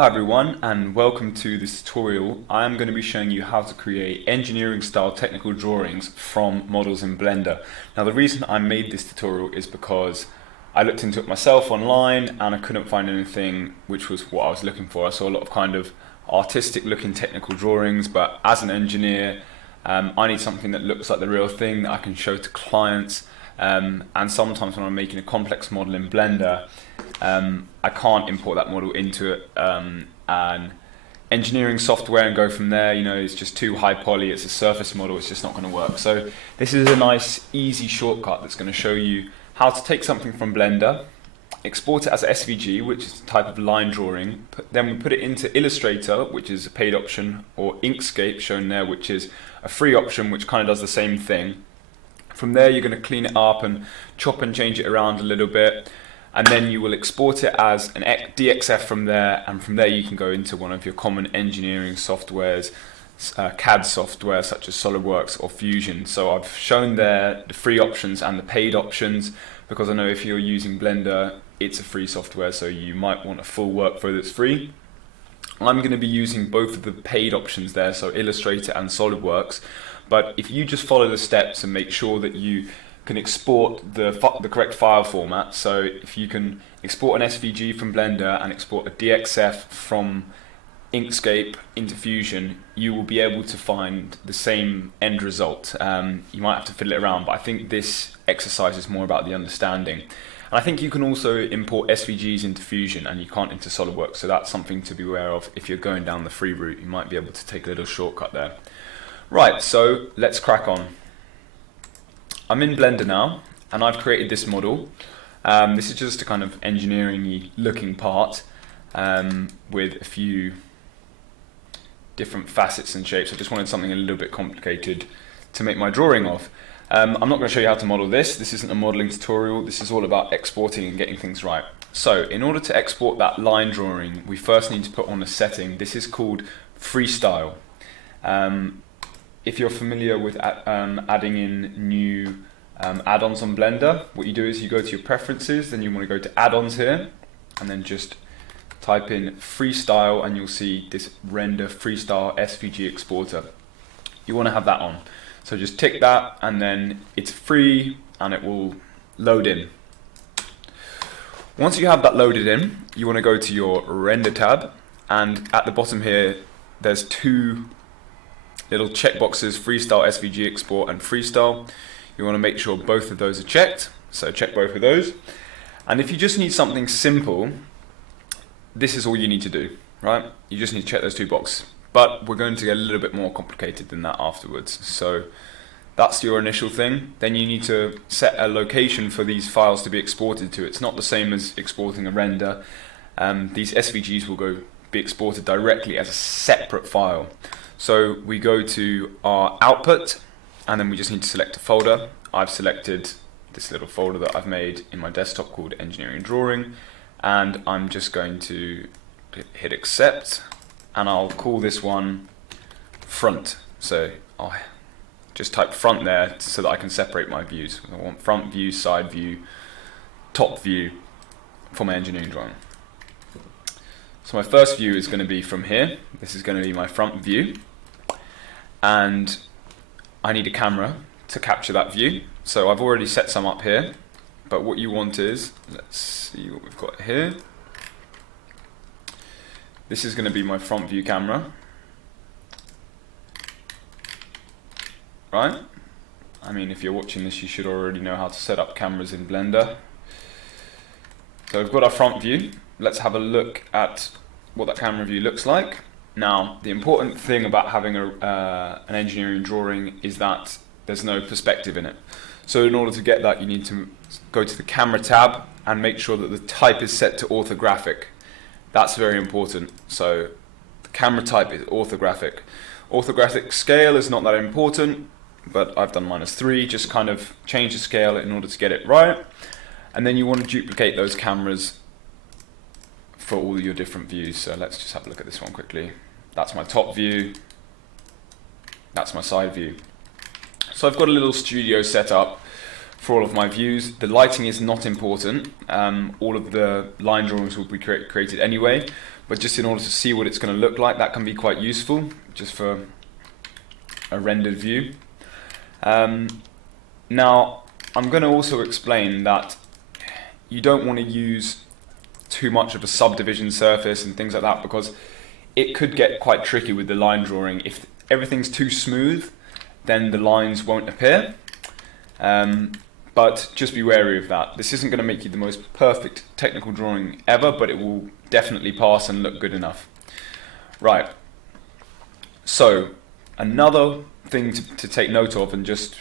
Hi everyone, and welcome to this tutorial. I am going to be showing you how to create engineering style technical drawings from models in Blender. Now the reason I made this tutorial is because I looked into it myself online and I couldn't find anything which was what I was looking for. I saw a lot of kind of artistic looking technical drawings, but as an engineer I need something that looks like the real thing that I can show to clients. And sometimes when I'm making a complex model in Blender, I can't import that model into an engineering software and go from there. You know, it's just too high poly, it's a surface model, it's just not going to work. So this is a nice easy shortcut that's going to show you how to take something from Blender, export it as SVG, which is a type of line drawing, then we put it into Illustrator, which is a paid option, or Inkscape shown there, which is a free option which kind of does the same thing. From there you're going to clean it up and chop and change it around a little bit, and then you will export it as an DXF from there, and from there you can go into one of your common engineering softwares, CAD software such as SolidWorks or Fusion. So I've shown there the free options and the paid options because I know if you're using Blender it's a free software, so you might want a full workflow that's free. I'm going to be using both of the paid options there, so Illustrator and SolidWorks. But if you just follow the steps and make sure that you can export the correct file format, so if you can export an SVG from Blender and export a DXF from Inkscape into Fusion, you will be able to find the same end result. You might have to fiddle it around, but I think this exercise is more about the understanding. And I think you can also import SVGs into Fusion and you can't into SolidWorks, so that's something to be aware of. If you're going down the free route, you might be able to take a little shortcut there. Right, so let's crack on. I'm in Blender now and I've created this model. This is just a kind of engineering-y looking part with a few different facets and shapes. I just wanted something a little bit complicated to make my drawing of. I'm not going to show you how to model this. This isn't a modeling tutorial. This is all about exporting and getting things right. So in order to export that line drawing, we first need to put on a setting. This is called Freestyle. If you're familiar with adding in new add-ons on Blender, what you do is you go to your preferences, then you want to go to add-ons here, and then just type in Freestyle and you'll see this render Freestyle SVG exporter. You want to have that on. So just tick that and then it's free and it will load in. Once you have that loaded in, you want to go to your render tab, and at the bottom here there's two little checkboxes, Freestyle SVG export and Freestyle. You want to make sure both of those are checked, so check both of those. And if you just need something simple, this is all you need to do, right? You just need to check those two boxes. But we're going to get a little bit more complicated than that afterwards. So that's your initial thing. Then you need to set a location for these files to be exported to. It's not the same as exporting a render. These SVGs will be exported directly as a separate file. So we go to our output and then we just need to select a folder. I've selected this little folder that I've made in my desktop called Engineering Drawing, and I'm just going to hit accept, and I'll call this one front. So I'll just type front there so that I can separate my views. I want front view, side view, top view for my engineering drawing. So my first view is going to be from here. This is going to be my front view, and I need a camera to capture that view. So I've already set some up here, but what you want is, let's see what we've got here. This is going to be my front view camera, right? I mean, if you're watching this, you should already know how to set up cameras in Blender. So we've got our front view. Let's have a look at what that camera view looks like. Now, the important thing about having an engineering drawing is that there's no perspective in it. So in order to get that, you need to go to the camera tab and make sure that the type is set to orthographic. That's very important. So the camera type is orthographic. Orthographic scale is not that important, but I've done -3, just kind of change the scale in order to get it right. And then you want to duplicate those cameras for all your different views. So let's just have a look at this one quickly. That's my top view. That's my side view. So I've got a little studio set up for all of my views. The lighting is not important. All of the line drawings will be created anyway, but just in order to see what it's going to look like, that can be quite useful, just for a rendered view. Now, I'm going to also explain that you don't want to use too much of a subdivision surface and things like that, because it could get quite tricky with the line drawing. If everything's too smooth, then the lines won't appear. But just be wary of that. This isn't going to make you the most perfect technical drawing ever, but it will definitely pass and look good enough. Right. So another thing to take note of and just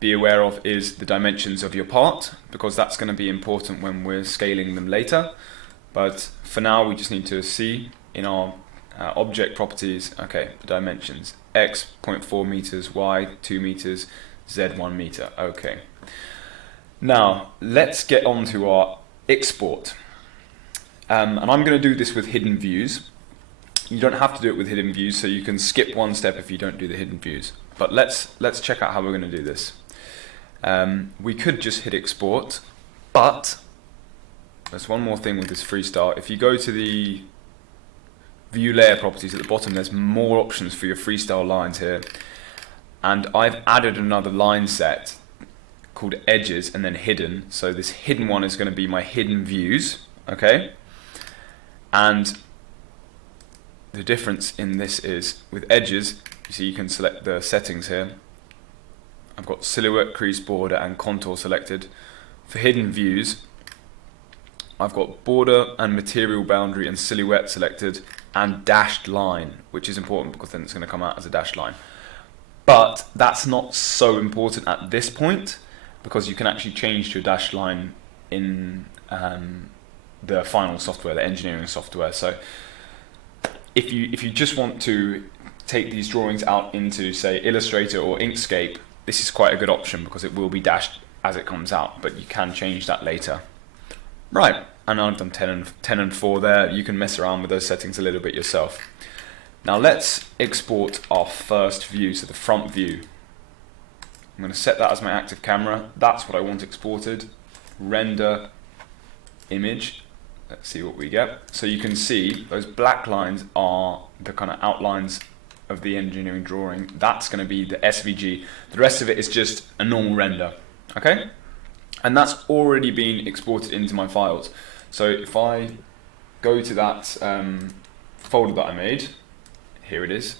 be aware of is the dimensions of your part, because that's going to be important when we're scaling them later. But for now, we just need to see in our object properties, okay, the dimensions: x 0.4 meters, y 2 meters, z 1 meter. Okay. Now let's get on to our export, and I'm going to do this with hidden views. You don't have to do it with hidden views, so you can skip one step if you don't do the hidden views. But let's check out how we're going to do this. We could just hit export, but there's one more thing with this freestyle. If you go to the view layer properties at the bottom, there's more options for your freestyle lines here. And I've added another line set called edges and then hidden. So this hidden one is going to be my hidden views, okay? And the difference in this is with edges, you see you can select the settings here. I've got silhouette, crease, border and contour selected. For hidden views, I've got border and material boundary and silhouette selected, and dashed line, which is important because then it's going to come out as a dashed line. But that's not so important at this point, because you can actually change to a dashed line in the final software, the engineering software. So if you just want to take these drawings out into, say, Illustrator or Inkscape, this is quite a good option because it will be dashed as it comes out, but you can change that later. Right, and I've done 10 and 4 there. You can mess around with those settings a little bit yourself. Now let's export our first view, so the front view. I'm going to set that as my active camera. That's what I want exported. Render image. Let's see what we get. So you can see those black lines are the kind of outlines of the engineering drawing. That's going to be the SVG. The rest of it is just a normal render. Okay? And that's already been exported into my files. So if I go to that folder that I made, here it is.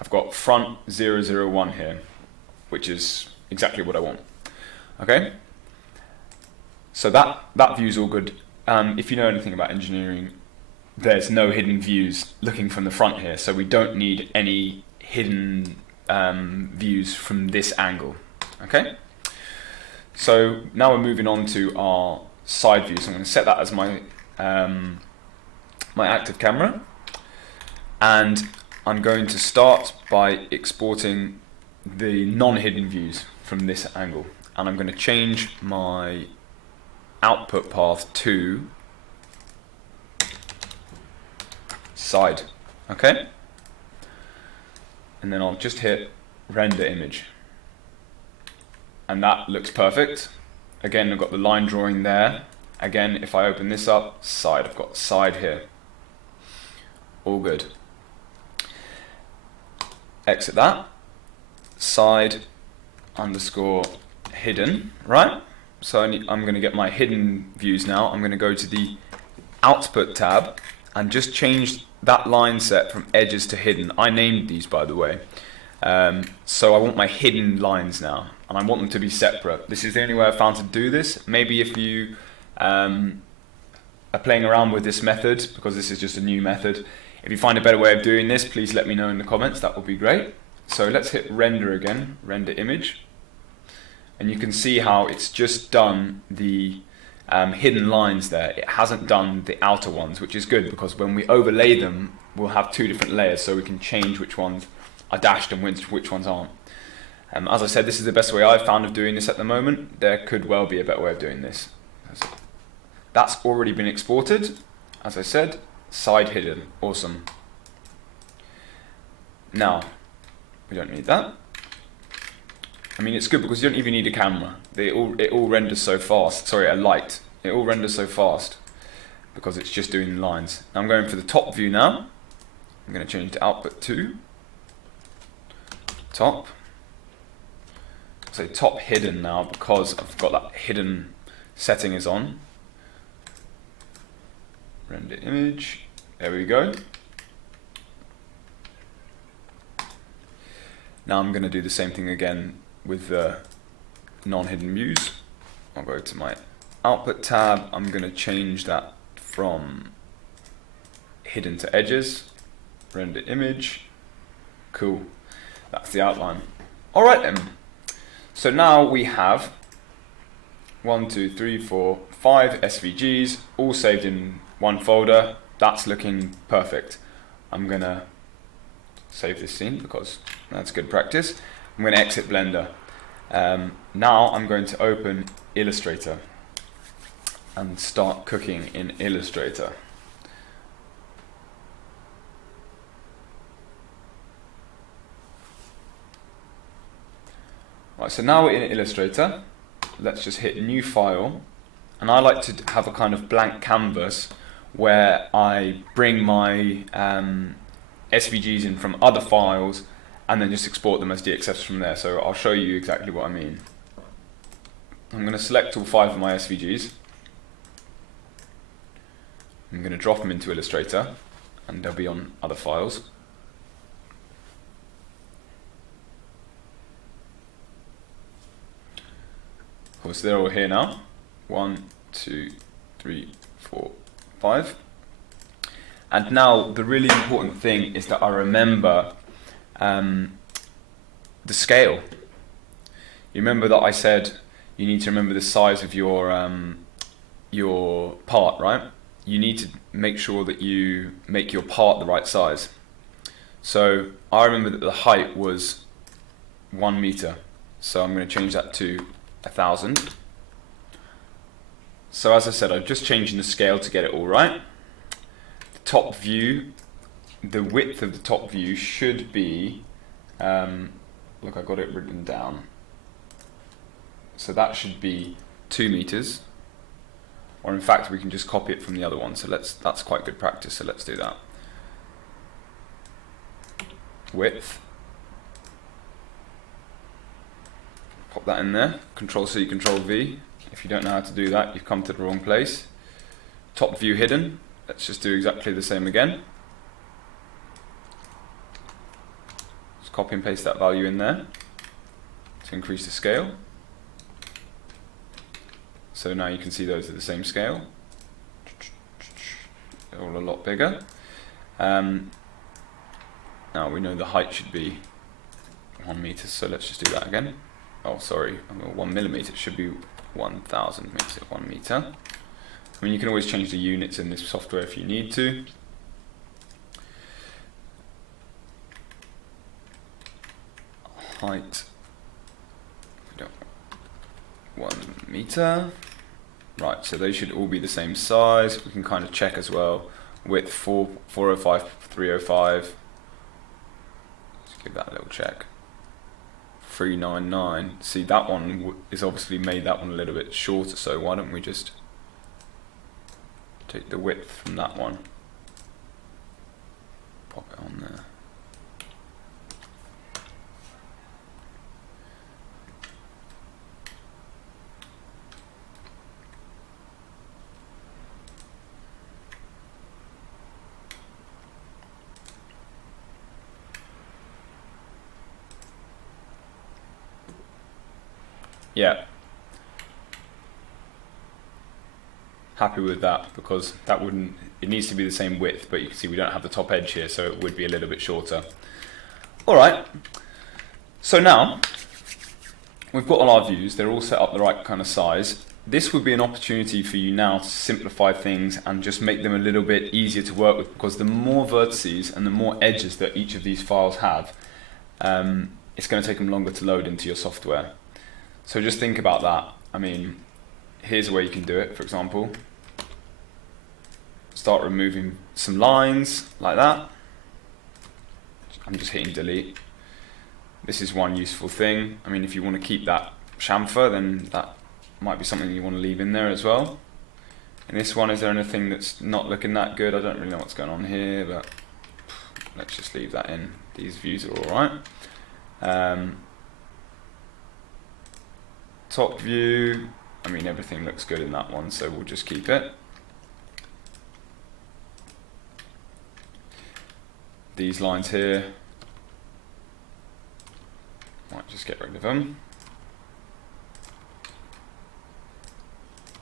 I've got front 001 here, which is exactly what I want. Okay? So that view's all good. If you know anything about engineering, there's no hidden views looking from the front here, so we don't need any hidden views from this angle. Okay? So now we're moving on to our side view. So I'm going to set that as my my active camera, and I'm going to start by exporting the non-hidden views from this angle, and I'm going to change my output path to side. Okay, and then I'll just hit render image, and that looks perfect. Again, I've got the line drawing there. Again, if I open this up, side, I've got side here. All good. Exit that. Side underscore hidden, right? So I'm going to get my hidden views now. I'm going to go to the output tab and just change that line set from edges to hidden. I named these, by the way. So I want my hidden lines now, and I want them to be separate. This is the only way I've found to do this. Maybe if you are playing around with this method, because this is just a new method, if you find a better way of doing this, please let me know in the comments. That would be great. So let's hit render again, render image. And you can see how it's just done the hidden lines there. It hasn't done the outer ones, which is good, because when we overlay them, we'll have two different layers, so we can change which ones are dashed and which ones aren't. As I said, this is the best way I've found of doing this at the moment. There could well be a better way of doing this. That's already been exported. As I said, side hidden. Awesome. Now, we don't need that. I mean, it's good because you don't even need a camera. It all renders so fast. Sorry, a light. It all renders so fast. because it's just doing lines. Now I'm going for the top view now. I'm going to change the output to top. So top hidden now, because I've got that hidden setting is on. Render image, there we go. Now I'm going to do the same thing again with the non-hidden views. I'll go to my output tab. I'm going to change that from hidden to edges. Render image. Cool. That's the outline. All right then. So now we have 1, 2, 3, 4, 5 SVGs all saved in one folder. That's looking perfect. I'm going to save this scene because that's good practice. I'm going to exit Blender. Now I'm going to open Illustrator and start cooking in Illustrator. Right, so now we're in Illustrator. Let's just hit New File, and I like to have a kind of blank canvas where I bring my SVGs in from other files and then just export them as DXFs from there. So I'll show you exactly what I mean. I'm going to select all 5 of my SVGs. I'm going to drop them into Illustrator, and they'll be on other files. Of course, they're all here now. 1, 2, 3, 4, 5. And now the really important thing is that I remember the scale. You remember that I said you need to remember the size of your part, right? You need to make sure that you make your part the right size. So I remember that the height was 1 meter. So I'm going to change that to 1,000. So as I said, I'm just changing the scale to get it all right. The top view, the width of the top view should be, look, I got it written down. So that should be 2 meters. Or in fact, we can just copy it from the other one. So that's quite good practice. So let's do that. Width. Pop that in there. Control C, Control V. If you don't know how to do that, you've come to the wrong place. Top view hidden. Let's just do exactly the same again. Just copy and paste that value in there to increase the scale. So now you can see those are the same scale. They're all a lot bigger. Now we know the height should be 1 meter, so let's just do that again. Oh, sorry, 1 millimeter. It should be 1,000 meters, 1 meter. I mean, you can always change the units in this software if you need to. Height, 1 meter. Right, so they should all be the same size. We can kind of check as well. Width 405, 305. Let's give that a little check. 399. See, that one is obviously made that one a little bit shorter, so why don't we just take the width from that one, pop it on there. Yeah. Happy with that, because that wouldn't, it needs to be the same width, but you can see we don't have the top edge here, so it would be a little bit shorter. Alright, so now we've got all our views, they're all set up the right kind of size. This would be an opportunity for you now to simplify things and just make them a little bit easier to work with, because the more vertices and the more edges that each of these files have, it's going to take them longer to load into your software. So just think about that. I mean, here's where you can do it, for example. Start removing some lines like that. I'm just hitting delete. This is one useful thing. I mean, if you want to keep that chamfer, then that might be something you want to leave in there as well. In this one, is there anything that's not looking that good? I don't really know what's going on here, but let's just leave that in. These views are all right. Top view, I mean, everything looks good in that one, so we'll just keep it. These lines here, might just get rid of them.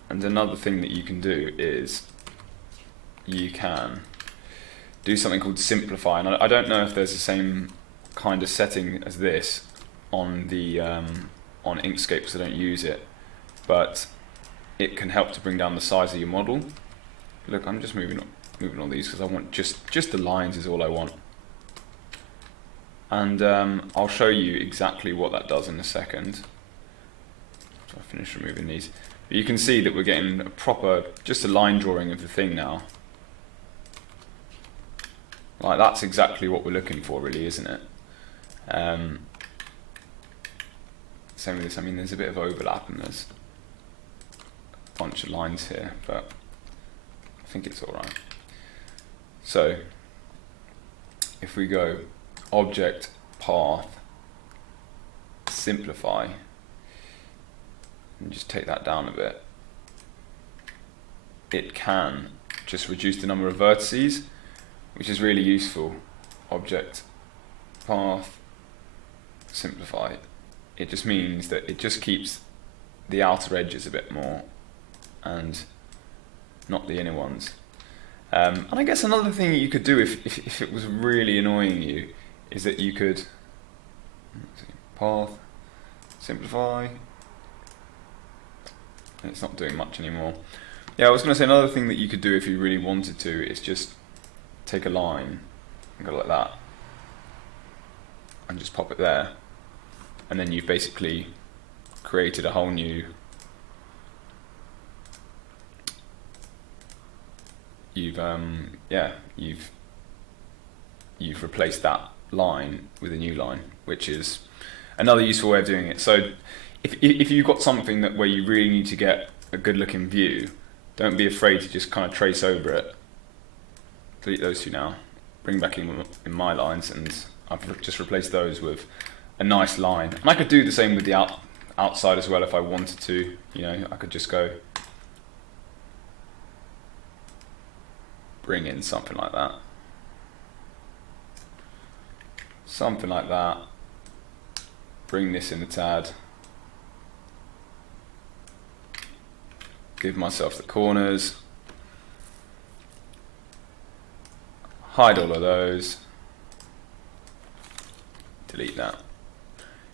And another thing that you can do is you can do something called simplify. And I don't know if there's the same kind of setting as this on the on Inkscape, because I don't use it, but it can help to bring down the size of your model. Look, I'm just moving all these because I want just the lines is all I want. And I'll show you exactly what that does in a second. So I finish removing these. But you can see that we're getting a proper, just a line drawing of the thing now. Like, that's exactly what we're looking for, really, isn't it? Same with this. I mean, there's a bit of overlap and there's a bunch of lines here, but I think it's all right. So if we go object, path, simplify, and just take that down a bit, it can just reduce the number of vertices, which is really useful. Object, path, simplify. It just means that it just keeps the outer edges a bit more and not the inner ones. And I guess another thing you could do if it was really annoying you is that you could path, simplify. It's not doing much anymore. Yeah, I was going to say another thing that you could do if you really wanted to is just take a line and go like that and just pop it there, and then you've basically created a whole new you've replaced that line with a new line, which is another useful way of doing it. So if you've got something that where you really need to get a good looking view, don't be afraid to just kind of trace over it. Delete those two now, bring back in my lines, and I've just replaced those with a nice line. And I could do the same with the outside as well if I wanted to. You know, I could just go bring in something like that. Something like that. Bring this in the tad. Give myself the corners. Hide all of those. Delete that.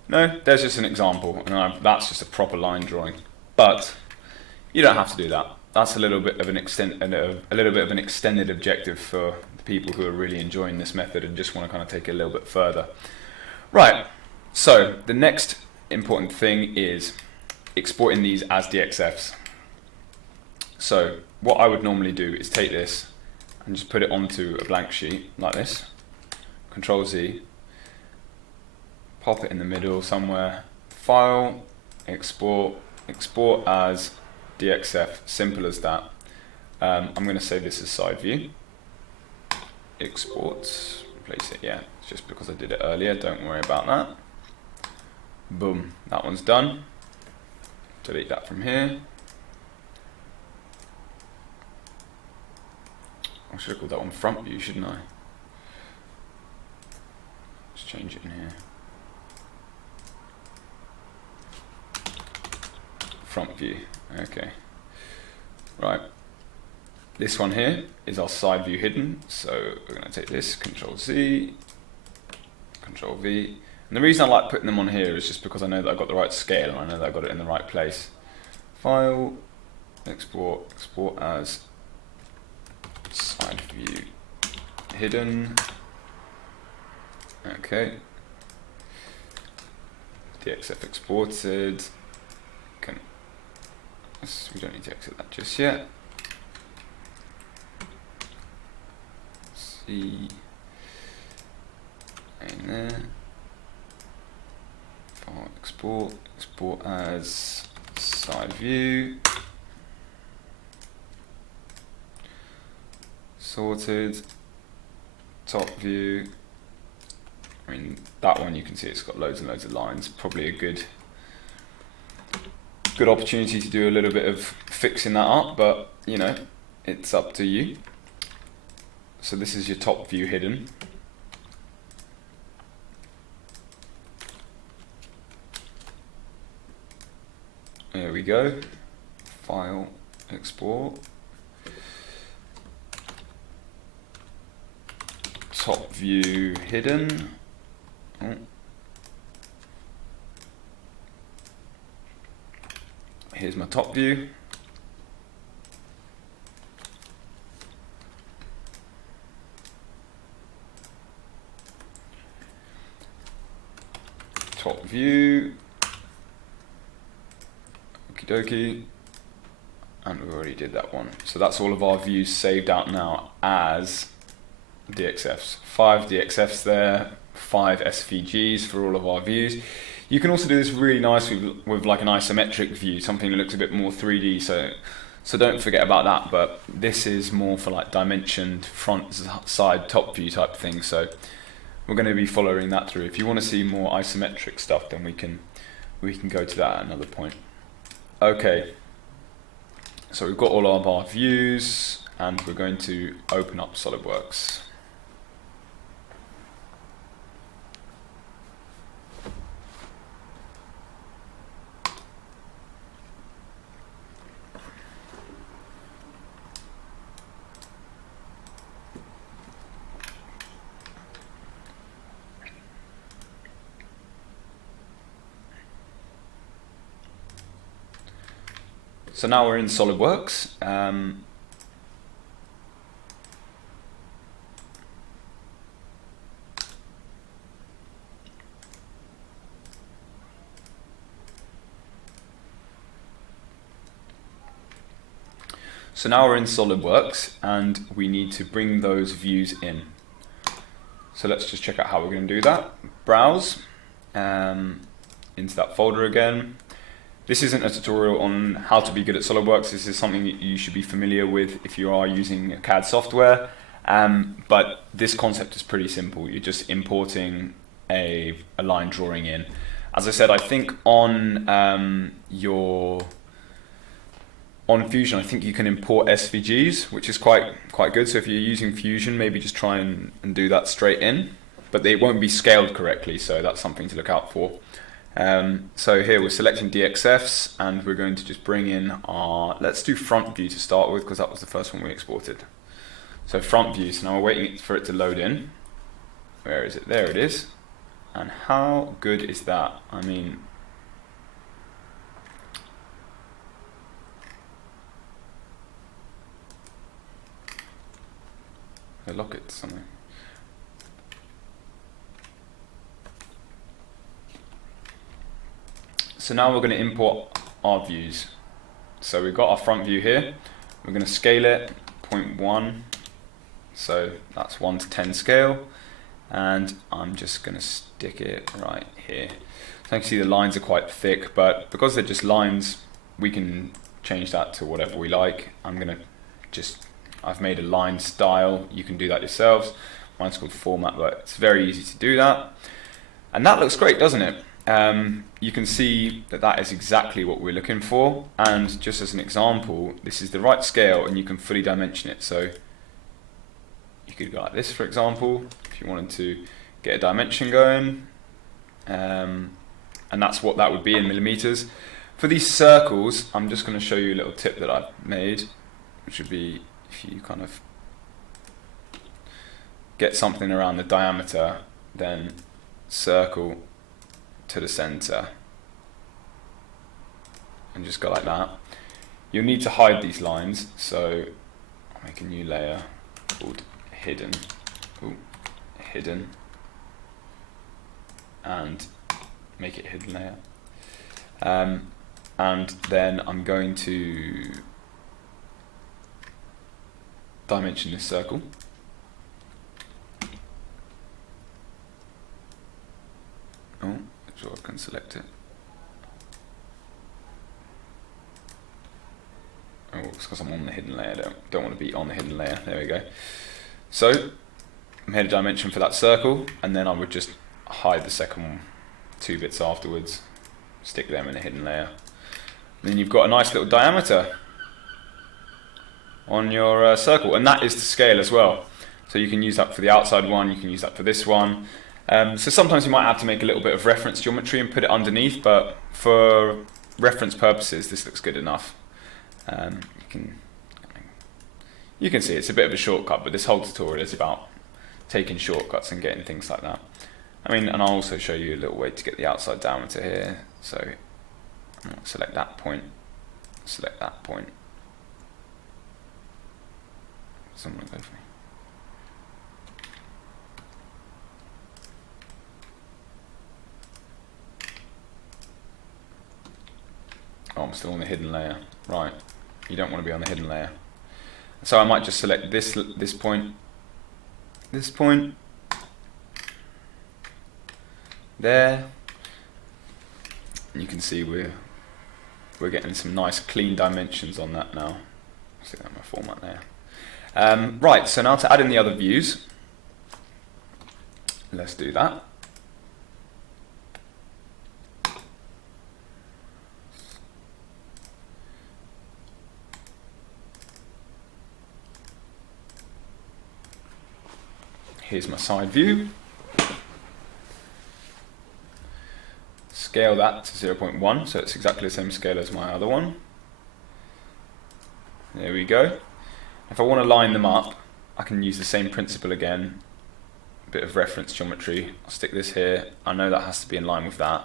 No, there's just an example, and that's just a proper line drawing. But you don't have to do that. That's a little bit of an extended objective for the people who are really enjoying this method and just want to kind of take it a little bit further. Right. So the next important thing is exporting these as DXFs. So what I would normally do is take this and just put it onto a blank sheet like this. Control Z. Pop it in the middle somewhere. File, export, export as DXF, simple as that. I'm going to say this is side view. Export, replace it, yeah, it's just because I did it earlier, don't worry about that. Boom, that one's done. Delete that from here. I should have called that one front view, shouldn't I? Let's change it in here. Front view, okay. Right, this one here is our side view hidden, so we're going to take this, Control Z, Control V. And the reason I like putting them on here is just because I know that I've got the right scale and I know that I've got it in the right place. File, export, export as side view hidden. Okay. DXF exported. We don't need to exit that just yet. C in there. File, export, export as side view. sorted. Top view. I mean, that one you can see it's got loads and loads of lines. Probably a good opportunity to do a little bit of fixing that up, but you know, it's up to you. So this is your top view hidden. There we go. File, export. Top view hidden. Oh. Here's my top view. Top view. Okie dokie. And we already did that one. So that's all of our views saved out now as DXFs. 5 DXFs there, 5 SVGs for all of our views. You can also do this really nicely with like an isometric view, something that looks a bit more 3D, so don't forget about that, but this is more for like dimensioned front, side, top view type thing, so we're going to be following that through. If you want to see more isometric stuff, then we can go to that at another point. Okay, so we've got all of our views, and we're going to open up SolidWorks. So now we're in SolidWorks. So now we're in SolidWorks and we need to bring those views in. So let's just check out how we're going to do that. Browse into that folder again. This isn't a tutorial on how to be good at SolidWorks. This is something that you should be familiar with if you are using CAD software. But this concept is pretty simple. You're just importing a line drawing in. As I said, I think on Fusion, I think you can import SVGs, which is quite good. So if you're using Fusion, maybe just try and do that straight in. But they won't be scaled correctly, so that's something to look out for. So here we're selecting DXFs and we're going to just bring in let's do front view to start with because that was the first one we exported. So front view, so now we're waiting for it to load in. Where is it? There it is. And how good is that? I mean, I lock it somewhere. So now we're going to import our views. So we've got our front view here. We're going to scale it 0.1. So that's 1 to 10 scale. And I'm just going to stick it right here. So you can see the lines are quite thick, but because they're just lines, we can change that to whatever we like. I've made a line style. You can do that yourselves. Mine's called format, but it's very easy to do that. And that looks great, doesn't it? You can see that is exactly what we're looking for, and just as an example, this is the right scale and you can fully dimension it. So you could go like this, for example, if you wanted to get a dimension going, and that's what that would be in millimeters. For these circles, I'm just going to show you a little tip that I've made, which would be if you kind of get something around the diameter, then circle to the center and just go like that. You'll need to hide these lines, so I'll make a new layer called hidden. Ooh, hidden, and make it hidden layer. And then I'm going to dimension this circle. Oh, so I can select it. Oh, it's because I'm on the hidden layer. Don't want to be on the hidden layer. There we go. So I made a dimension for that circle, and then I would just hide the second 2 bits afterwards, stick them in a hidden layer. And then you've got a nice little diameter on your circle, and that is to scale as well. So you can use that for the outside one, you can use that for this one. So sometimes you might have to make a little bit of reference geometry and put it underneath, but for reference purposes, this looks good enough. You can see it's a bit of a shortcut, but this whole tutorial is about taking shortcuts and getting things like that. I mean, and I'll also show you a little way to get the outside diameter here. So select that point, select that point. Someone go for me. Oh, I'm still on the hidden layer. Right, you don't want to be on the hidden layer. So I might just select this point, there. And you can see we're getting some nice clean dimensions on that now. See that in my format there. Right, so now to add in the other views, let's do that. Here's my side view. Scale that to 0.1, so it's exactly the same scale as my other one. There we go. If I want to line them up, I can use the same principle again. A bit of reference geometry. I'll stick this here. I know that has to be in line with that.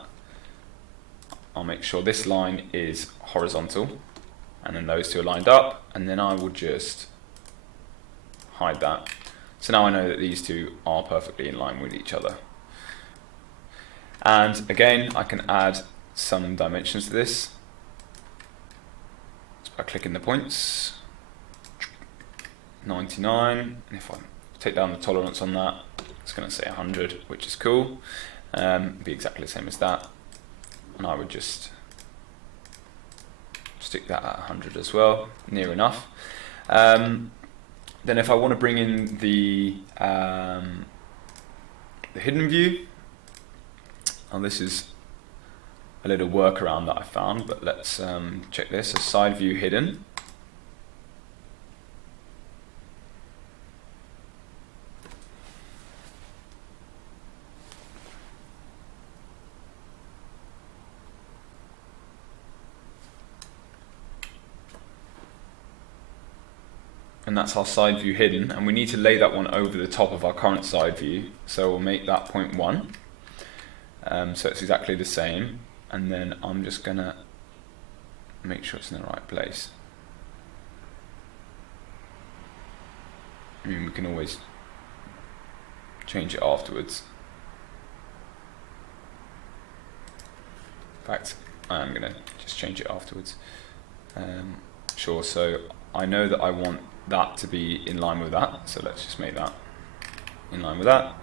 I'll make sure this line is horizontal, and then those two are lined up, and then I will just hide that. So now I know that these two are perfectly in line with each other. And again, I can add some dimensions to this just by clicking the points. 99, and if I take down the tolerance on that, it's going to say 100, which is cool. Be exactly the same as that. And I would just stick that at 100 as well, near enough. Then if I want to bring in the hidden view, and this is a little workaround that I found, but let's check this, a side view hidden. And that's our side view hidden, and we need to lay that one over the top of our current side view, so we'll make that 0.1. So it's exactly the same, and then I'm just going to make sure it's in the right place. I mean, we can always change it afterwards. In fact, I'm going to just change it afterwards. Sure, so I know that I want that to be in line with that, so let's just make that in line with that.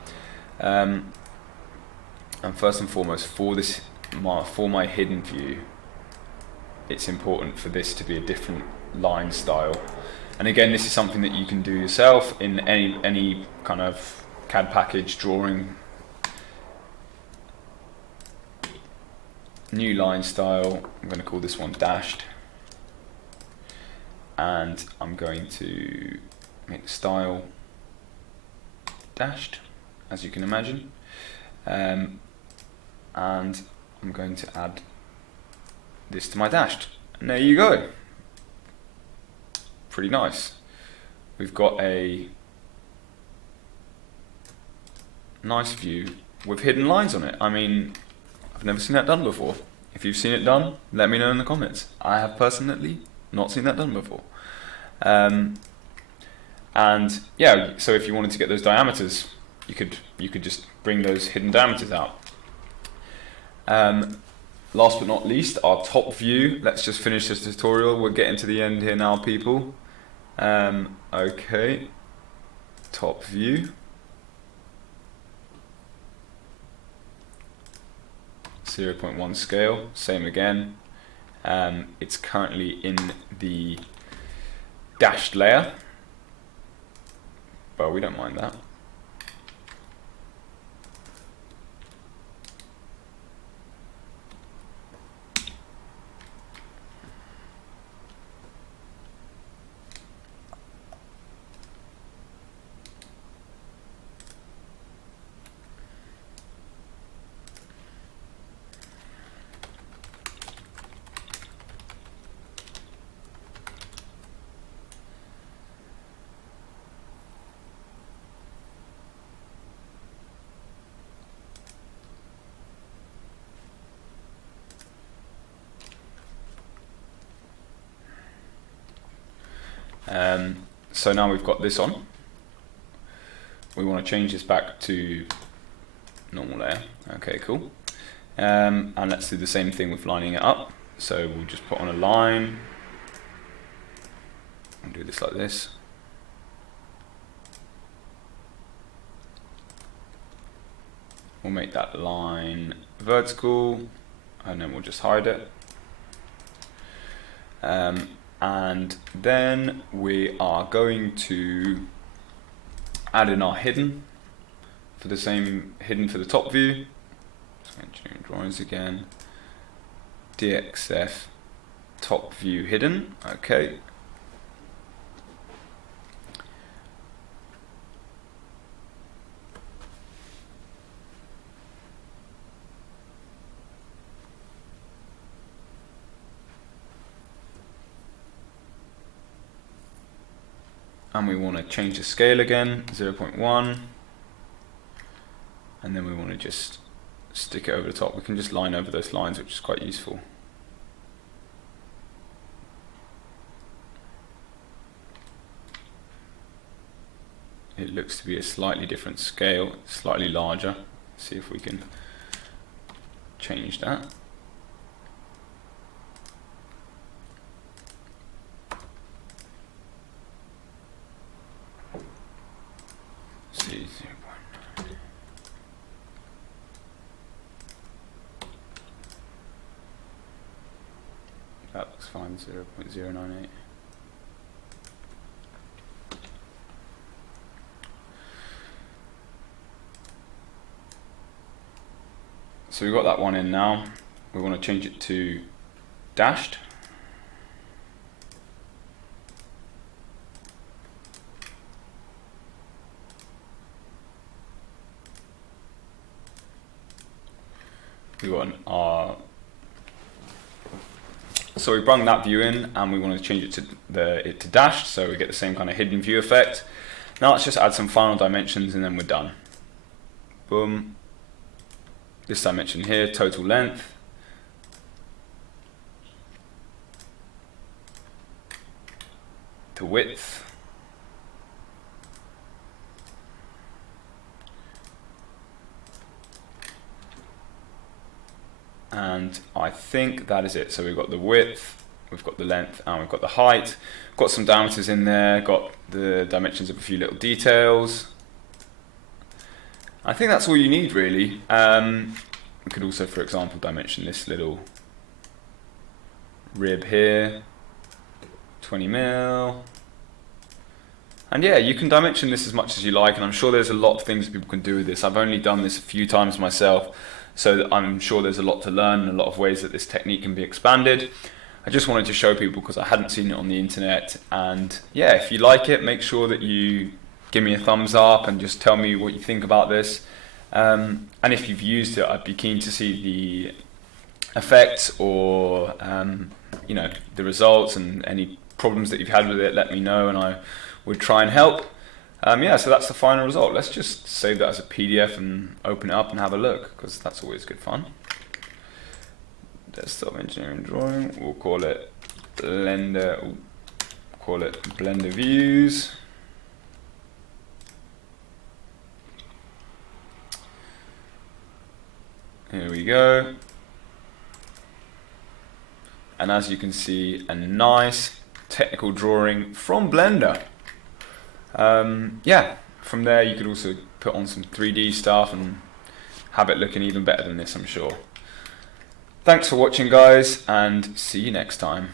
And first and foremost, for my hidden view, it's important for this to be a different line style. And again, this is something that you can do yourself in any kind of CAD package drawing. New line style, I'm going to call this one dashed. And I'm going to make the style dashed, as you can imagine. And I'm going to add this to my dashed. And there you go. Pretty nice. We've got a nice view with hidden lines on it. I mean, I've never seen that done before. If you've seen it done, let me know in the comments. I have personally not seen that done before. And yeah, so if you wanted to get those diameters, you could just bring those hidden diameters out. Last but not least, our top view. Let's just finish this tutorial. We're getting to the end here now, people. Okay, top view. 0.1 scale, same again. It's currently in the dashed layer, but we don't mind that. So now we've got this on. We want to change this back to normal layer. Okay, cool. And let's do the same thing with lining it up. So we'll just put on a line and do this like this. We'll make that line vertical, and then we'll just hide it. And then we are going to add in our hidden for the same hidden for the top view. So engineering drawings again. DXF top view hidden. Okay. And we want to change the scale again, 0.1, and then we want to just stick it over the top. We can just line over those lines, which is quite useful. It looks to be a slightly different scale, slightly larger. See if we can change that. See, 0.9. That looks fine, 0.098. So we've got that one in now. We want to change it to dashed. We want our, so we brought that view in, and we want to change it to dashed, so we get the same kind of hidden view effect. Now let's just add some final dimensions, and then we're done. Boom. This dimension here, total length. To width. And I think that is it. So we've got the width, we've got the length, and we've got the height. Got some diameters in there, got the dimensions of a few little details. I think that's all you need, really. We could also, for example, dimension this little rib here, 20 mil. And yeah, you can dimension this as much as you like, and I'm sure there's a lot of things that people can do with this. I've only done this a few times myself, so I'm sure there's a lot to learn and a lot of ways that this technique can be expanded. I just wanted to show people because I hadn't seen it on the internet. And yeah, if you like it, make sure that you give me a thumbs up and just tell me what you think about this. And if you've used it, I'd be keen to see the effects or you know, the results, and any problems that you've had with it, let me know and I would try and help. Yeah, so that's the final result. Let's just save that as a PDF and open it up and have a look, because that's always good fun. Desktop engineering drawing, we'll call it Blender, call it Blender Views. Here we go. And as you can see, a nice technical drawing from Blender. Yeah, from there you could also put on some 3D stuff and have it looking even better than this, I'm sure. Thanks for watching, guys, and see you next time.